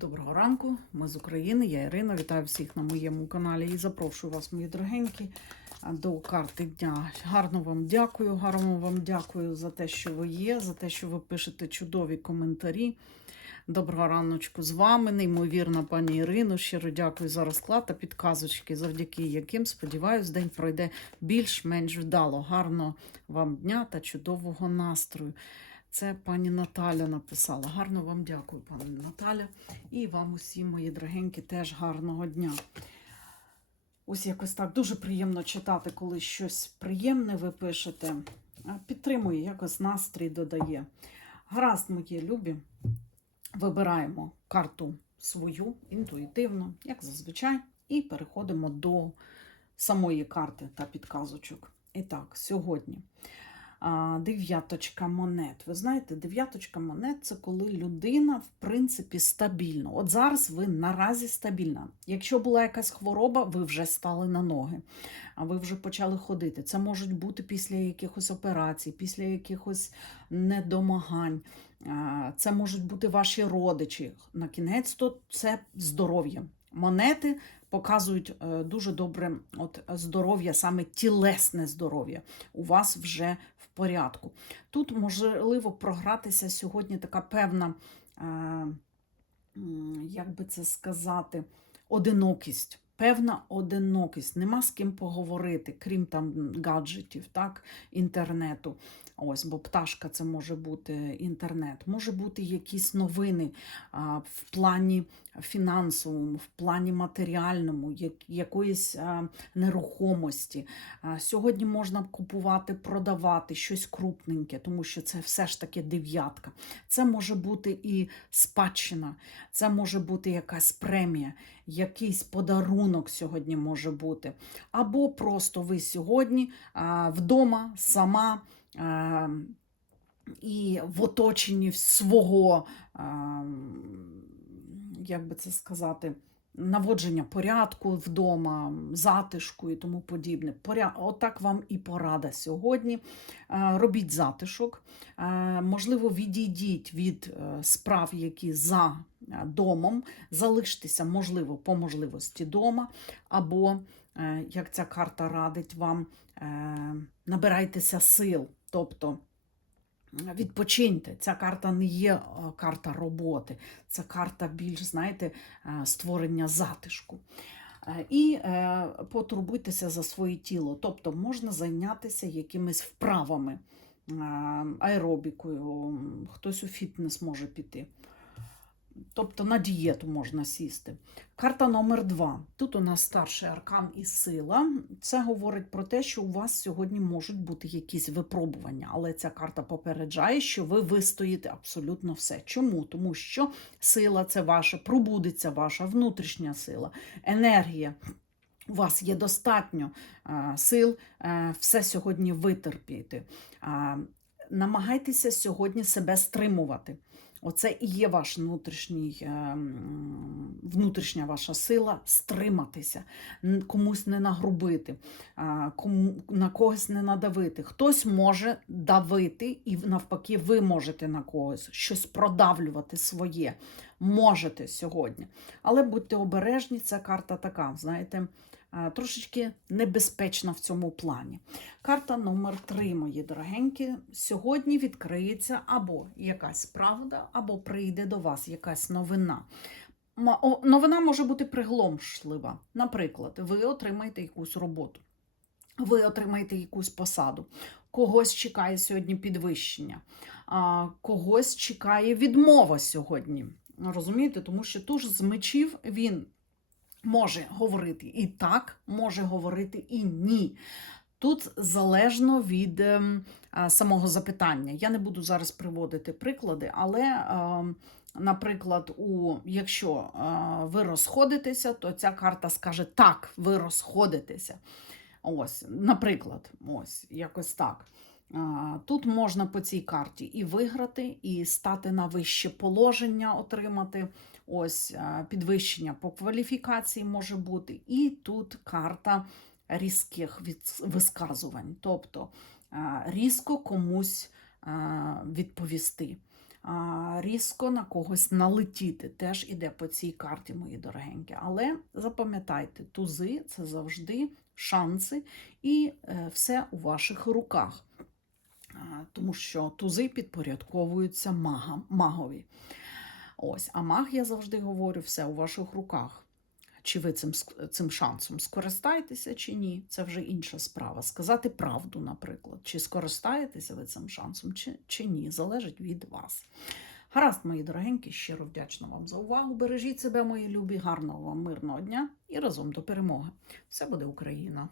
Доброго ранку, ми з України, я Ірина. Вітаю всіх на моєму каналі і запрошую вас, мої дорогенькі, до карти дня. Гарно вам дякую, гарно вам дякую за те, що ви є, за те, що ви пишете чудові коментарі. Доброго раночку з вами, неймовірна пані Ірино. Щиро дякую за розклад та підказочки, завдяки яким, сподіваюсь, день пройде більш-менш вдало. Гарного вам дня та чудового настрою. Це пані Наталя написала. Гарно вам дякую, пані Наталя. І вам усім, мої дорогенькі, теж гарного дня. Ось якось так дуже приємно читати, коли щось приємне ви пишете. Підтримує, якось настрій додає. Гаразд, мої любі. Вибираємо карту свою інтуїтивно, як зазвичай, і переходимо до самої карти та підказочок. І так, сьогодні дев'яточка монет. Ви знаєте, дев'яточка монет це коли людина, в принципі, стабільна. От зараз ви наразі стабільна. Якщо була якась хвороба, ви вже стали на ноги, а ви вже почали ходити. Це можуть бути після якихось операцій, після якихось недомагань. Це можуть бути ваші родичі. На кінець то це здоров'я. Монети показують е, дуже добре от здоров'я, саме тілесне здоров'я. У вас вже в порядку. Тут можливо програтися сьогодні така певна, е, як би це сказати, одинокість. Певна одинокість, нема з ким поговорити, крім там гаджетів, так, інтернету. Ось, бо пташка це може бути інтернет, може бути якісь новини а, в плані фінансовому, в плані матеріальному, як, якоїсь а, нерухомості. А, сьогодні можна купувати, продавати щось крупненьке, тому що це все ж таки дев'ятка. Це може бути і спадщина, це може бути якась премія, якийсь подарунок сьогодні може бути. Або просто ви сьогодні вдома сама. І в оточенні свого, як би це сказати, наводження порядку вдома, затишку і тому подібне. Отак вам і порада сьогодні. Робіть затишок, можливо, відійдіть від е, справ, які за домом, залиштеся, можливо, по можливості дома, або, е, як ця карта радить вам, е, набирайтеся сил. Тобто відпочиньте. Ця карта не є е, карта роботи, це карта більш, знаєте, е, створення затишку. Е, І е, потурбуйтеся за своє тіло. Тобто можна зайнятися якимись вправами, е, аеробікою, хтось у фітнес може піти. Тобто на дієту можна сісти. Карта номер два. Тут у нас старший аркан і сила. Це говорить про те, що у вас сьогодні можуть бути якісь випробування, але ця карта попереджає, що ви вистоїте абсолютно все. Чому? Тому що сила це ваша, пробудеться ваша внутрішня сила, енергія. У вас є достатньо сил все сьогодні витерпіти. Намагайтеся сьогодні себе стримувати. Оце і є ваш внутрішній, е, внутрішня ваша сила стриматися, комусь не нагрубити, на когось не надавити. Хтось може давити, і навпаки, ви можете на когось щось продавлювати своє. Можете сьогодні. Але будьте обережні, ця карта така, знаєте, трошечки небезпечна в цьому плані. Карта номер три, мої дорогенькі. Сьогодні відкриється або якась правда, або прийде до вас якась новина. Новина може бути пригломшлива. Наприклад, ви отримаєте якусь роботу, ви отримаєте якусь посаду, когось чекає сьогодні підвищення, когось чекає відмова сьогодні. Розумієте, тому що туж з мечів він може говорити і так, може говорити і ні. Тут залежно від ем, самого запитання. Я не буду зараз приводити приклади, але, ем, наприклад, у, якщо е, ви розходитеся, то ця карта скаже так, ви розходитеся. Ось, наприклад, ось якось так. Тут можна по цій карті і виграти, і стати на вище положення, отримати ось підвищення по кваліфікації може бути. І тут карта різких висказувань, тобто різко комусь відповісти. різко на когось налетіти. Теж іде по цій карті, мої дорогенькі. Але запам'ятайте, тузи це завжди шанси, і е, все у ваших руках. Тому що тузи підпорядковуються магам, магові. Ось, а маг, я завжди говорю, все у ваших руках. Чи ви цим, цим шансом скористаєтеся чи ні, це вже інша справа. Сказати правду, наприклад, чи скористаєтеся ви цим шансом, чи, чи ні, залежить від вас. Гаразд, мої дорогенькі, щиро вдячна вам за увагу. Бережіть себе, мої любі, гарного вам мирного дня і разом до перемоги. Все буде Україна!